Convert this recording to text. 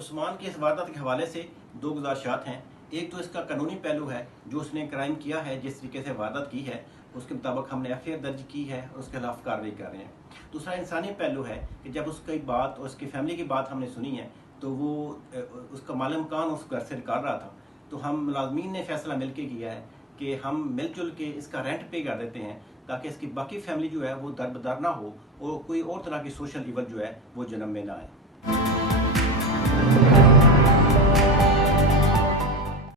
उस्मान की इस वारदात के हवाले से दो गुजारिशात हैं। एक तो इसका कानूनी पहलू है, जो उसने क्राइम किया है, जिस तरीके से वारदात की है उसके मुताबिक हमने एफआईआर दर्ज की है और उसके खिलाफ कार्रवाई कर रहे हैं। दूसरा इंसानी पहलू है कि जब उसकी बात और उसकी फैमिली की बात हमने सुनी है तो वो उसका मालूम कान उस घर से निकाल रहा था, तो हम मुलाजमीन ने फैसला मिलकर किया है कि हम मिलजुल के इसका रेंट पे कर देते हैं ताकि इसकी बाकी फैमिली जो है वो दरबदर ना हो और कोई और तरह की सोशल इवल जो है वो जन्म में ना आए।